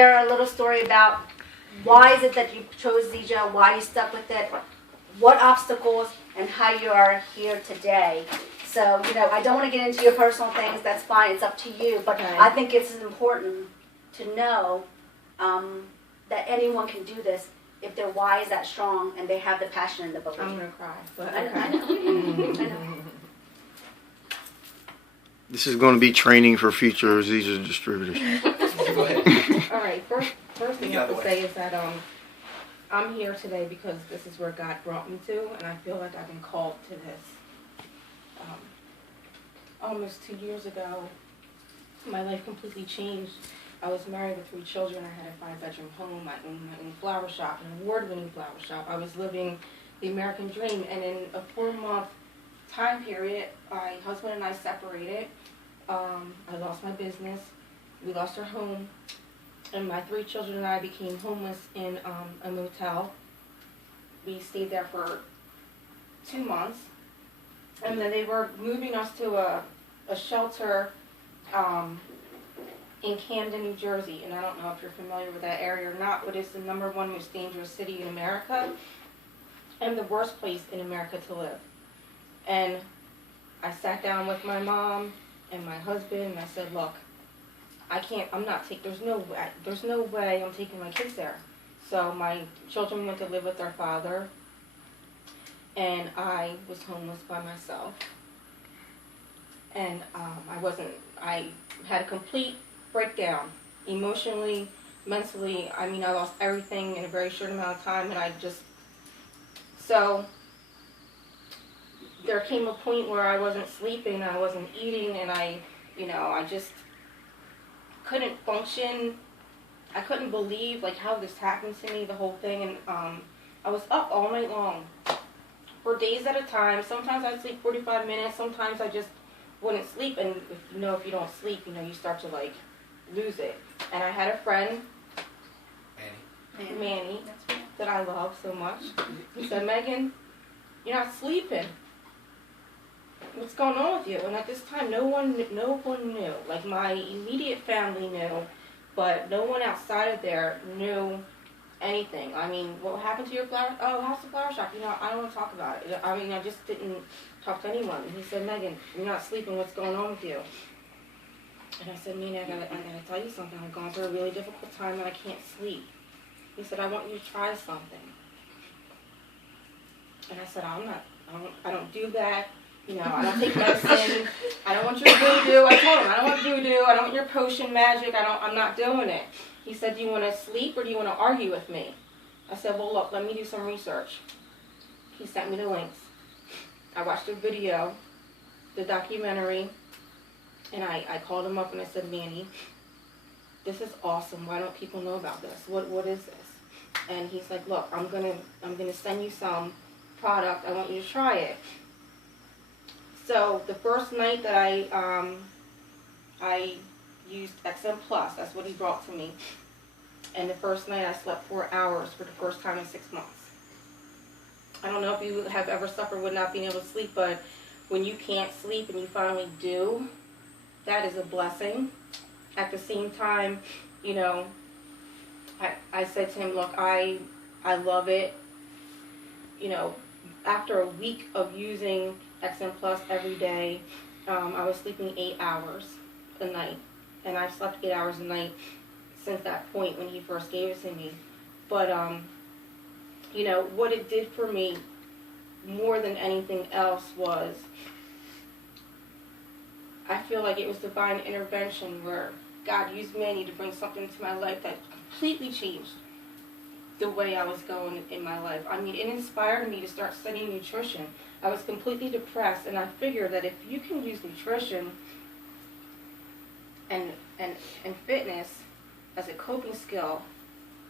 Share a little story about why is it that you chose Zija, why you stuck with it, what obstacles, and how you are here today. So, I don't want to get into your personal things, that's fine, it's up to you, but Okay. I think it's important to know that anyone can do this if their why is that strong and they have the passion and the belief. I'm going to cry. But I okay. know. I know. This is going to be training for future Zija distributors. Go ahead. All right, first thing I Get have out of to the say is that I'm here today because this is where God brought me to, and I feel like I've been called to this. Almost 2 years ago, my life completely changed. I was married with 3 children. I had a 5-bedroom home. I owned my own flower shop, an award-winning flower shop. I was living the American dream, and in a 4-month time period, my husband and I separated. I lost my business. We lost our home, and my 3 children and I became homeless in a motel. We stayed there for 2 months, and then they were moving us to a shelter in Camden, New Jersey, and I don't know if you're familiar with that area or not, but it's the #1 most dangerous city in America, and the worst place in America to live. And I sat down with my mom and my husband, and I said, look, there's no way I'm taking my kids there. So my children went to live with their father, and I was homeless by myself. And I had a complete breakdown, emotionally, mentally. I mean, I lost everything in a very short amount of time, and so there came a point where I wasn't sleeping, I wasn't eating, and I just couldn't function. I couldn't believe how this happened to me, the whole thing, and I was up all night long for days at a time. Sometimes I'd sleep 45 minutes, sometimes I just wouldn't sleep, and if you don't sleep, you start to lose it. And I had a friend, Manny, that I love so much. He said, Megan, you're not sleeping. What's going on with you? And at this time, no one knew. My immediate family knew, but no one outside of there knew anything. I mean, what happened to your flower? Oh, how's the flower shop? I don't want to talk about it. I mean, I just didn't talk to anyone. And he said, Megan, you're not sleeping. What's going on with you? And I said, Manny, I gotta tell you something. I'm going through a really difficult time and I can't sleep. He said, I want you to try something. And I said, I don't do that. I don't take medicine. I don't want your voodoo. I told him, I don't want voodoo. I don't want your potion magic. I'm not doing it. He said, do you want to sleep or do you want to argue with me? I said, well, look, let me do some research. He sent me the links. I watched the video, the documentary, and I called him up and I said, Manny, this is awesome. Why don't people know about this? What is this? And he's like, look, I'm gonna send you some product. I want you to try it. So the first night that I used XM Plus, that's what he brought to me. And the first night I slept 4 hours for the first time in 6 months. I don't know if you have ever suffered with not being able to sleep, but when you can't sleep and you finally do, that is a blessing. At the same time, I said to him, look, I love it. After a week of using XM Plus every day, I was sleeping 8 hours a night. And I've slept 8 hours a night since that point when he first gave it to me. But, what it did for me more than anything else was, I feel like it was divine intervention where God used Manny to bring something into my life that completely changed the way I was going in my life. I mean, it inspired me to start studying nutrition. I was completely depressed, and I figured that if you can use nutrition and fitness as a coping skill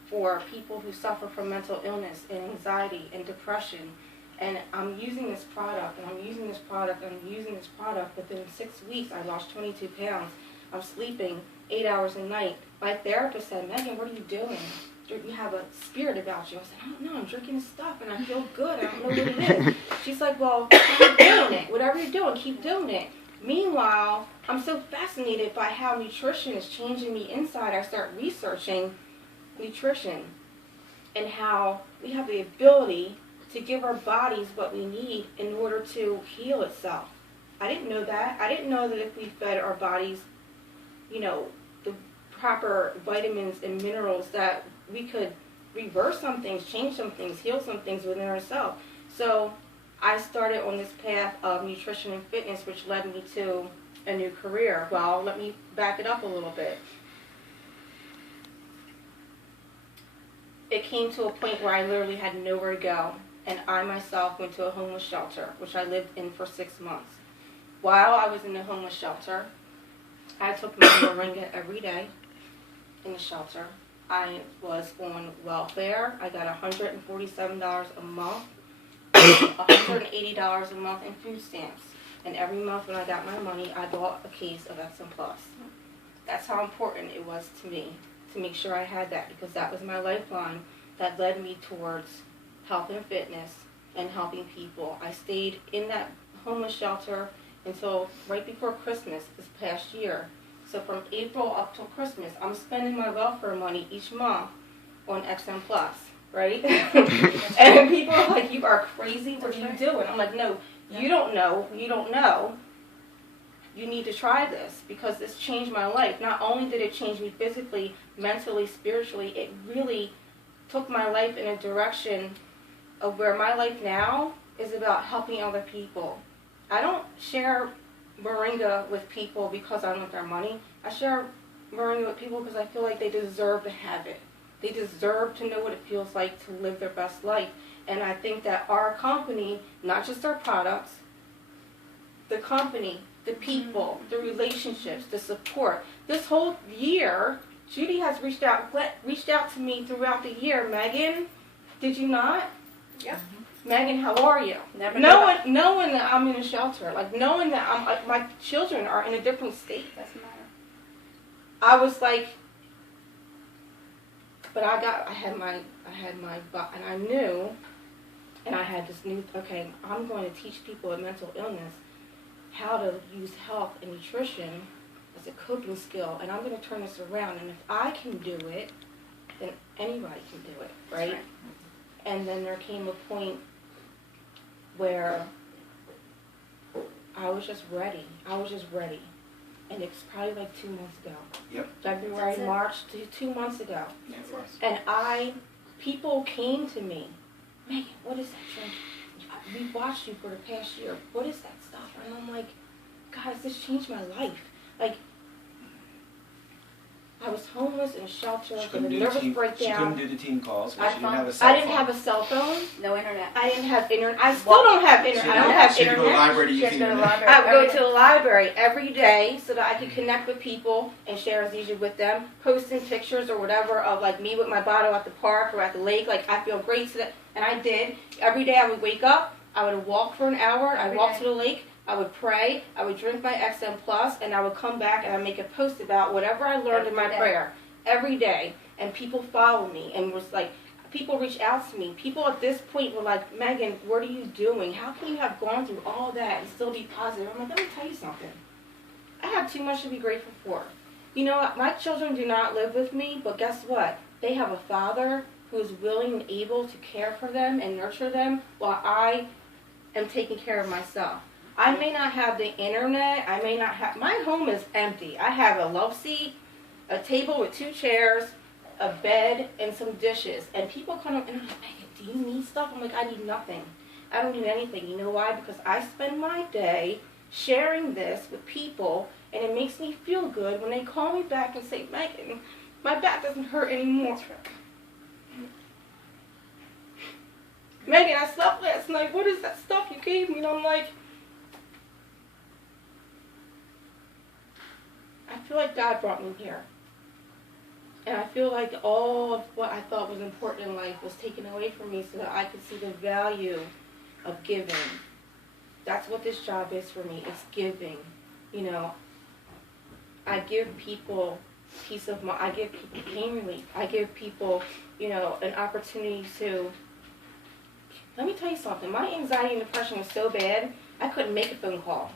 for people who suffer from mental illness and anxiety and depression, and I'm using this product, and I'm using this product, and I'm using this product, within 6 weeks I lost 22 pounds. I'm sleeping 8 hours a night. My therapist said, Megan, what are you doing? You have a spirit about you. I said, I don't know, I'm drinking this stuff and I feel good. I don't know what it is. She's like, well, keep doing it. Whatever you're doing, keep doing it. Meanwhile, I'm so fascinated by how nutrition is changing me inside. I start researching nutrition and how we have the ability to give our bodies what we need in order to heal itself. I didn't know that. I didn't know that if we fed our bodies, the proper vitamins and minerals, that we could reverse some things, change some things, heal some things within ourselves. So I started on this path of nutrition and fitness, which led me to a new career. Well, let me back it up a little bit. It came to a point where I literally had nowhere to go, and I myself went to a homeless shelter, which I lived in for 6 months. While I was in the homeless shelter, I took my moringa every day in the shelter. I was on welfare. I got $147 a month, $180 a month in food stamps. And every month when I got my money, I bought a case of XM Plus. That's how important it was to me to make sure I had that, because that was my lifeline that led me towards health and fitness and helping people. I stayed in that homeless shelter until right before Christmas this past year. So from April up till Christmas, I'm spending my welfare money each month on XM Plus, right? And people are like, you are crazy, what are you doing? I'm like, no, you don't know. You need to try this, because this changed my life. Not only did it change me physically, mentally, spiritually, it really took my life in a direction of where my life now is about helping other people. I don't share moringa with people because I want their money. I share moringa with people because I feel like they deserve to have it. They deserve to know what it feels like to live their best life. And I think that our company, not just our products, the company, the people, the relationships, the support. This whole year, Judy has reached out to me throughout the year. Meggan, did you not? Yep. Meggan, how are you? Knowing that I'm in a shelter, like knowing that my children are in a different state. Doesn't matter. I was like, but I had my, and I knew, and I had this new, okay, I'm going to teach people with mental illness how to use health and nutrition as a coping skill, and I'm going to turn this around, and if I can do it, then anybody can do it, right? Right. And then there came a point where I was just ready. And it's probably like 2 months ago. Yep. February, That's it. March, 2 months ago. Yeah, it was. And people came to me, Meggan, what is that drink? We've watched you for the past year. What is that stuff? And I'm like, guys, this changed my life. Like, I was homeless in a shelter She with a couldn't do the nervous team. She couldn't breakdown. do the team calls I because she didn't have a I cell didn't phone. have a cell phone. No internet. I didn't have internet. I still don't have internet. I don't have She had to go to the internet. library to She use has the to go to the internet. library. I would go to the library every day so that I could connect with people and share Zija with them, posting pictures or whatever of like me with my bottle at the park or at the lake. Like I feel great to that, and I did. Every day I would wake up, I would walk for an hour, I'd Every walk day. to the lake, I would pray, I would drink my XM Plus, and I would come back and I'd make a post about whatever I learned in my Every day. prayer every day. And people follow me and was like, people reach out to me. People at this point were like, Meggan, what are you doing? How can you have gone through all that and still be positive? I'm like, let me tell you something. I have too much to be grateful for. You know what? My children do not live with me, but guess what? They have a father who is willing and able to care for them and nurture them while I am taking care of myself. I may not have the internet. I may not have, my home is empty. I have a love seat, a table with 2 chairs, a bed, and some dishes. And people come up and I'm like, Meggan, do you need stuff? I'm like, I need nothing. I don't need anything. You know why? Because I spend my day sharing this with people, and it makes me feel good when they call me back and say, Meggan, my back doesn't hurt anymore. Meggan, I slept last night. What is that stuff you gave me? And I'm like, I feel like God brought me here. And I feel like all of what I thought was important in life was taken away from me so that I could see the value of giving. That's what this job is for me. It's giving. You know, I give people peace of mind. I give people pain relief. I give people, you know, an opportunity to... Let me tell you something. My anxiety and depression was so bad, I couldn't make a phone call.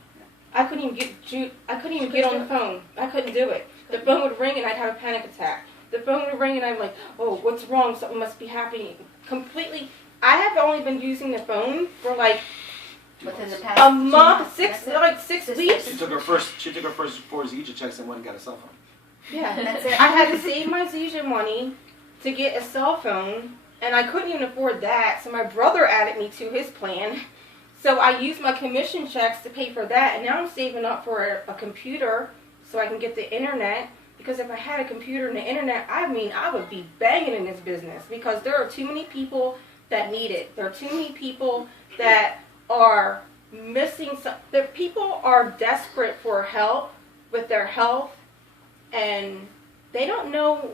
I couldn't even get on the phone. I couldn't do it. The phone would ring and I'd have a panic attack. The phone would ring and I'm like, oh, what's wrong? Something must be happening. Completely. I have only been using the phone for like Within the past a 2 month, months, six that's it? weeks. She took her first 4 Zija checks and went and got a cell phone. Yeah, That's it. I had to save my Zija money to get a cell phone, and I couldn't even afford that. So my brother added me to his plan. So I used my commission checks to pay for that, and now I'm saving up for a computer so I can get the internet. Because if I had a computer and the internet, I mean, I would be banging in this business because there are too many people that need it. There are too many people that are missing some. The people are desperate for help with their health, and they don't know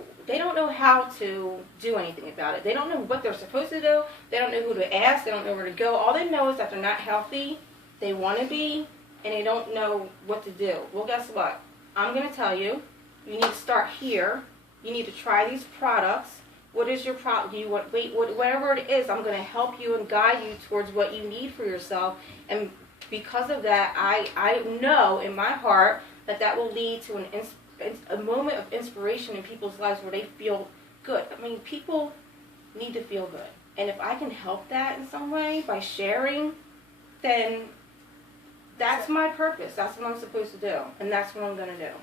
how to do anything about it. They don't know what they're supposed to do. They don't know who to ask. They don't know where to go. All they know is that they're not healthy. They want to be, and they don't know what to do. Well, guess what? I'm going to tell you. You need to start here. You need to try these products. What is your problem? Do you want whatever it is? I'm going to help you and guide you towards what you need for yourself. And because of that, I know in my heart that will lead to a moment of inspiration in people's lives where they feel good. I mean, people need to feel good. And if I can help that in some way by sharing, then that's my purpose. That's what I'm supposed to do. And that's what I'm going to do.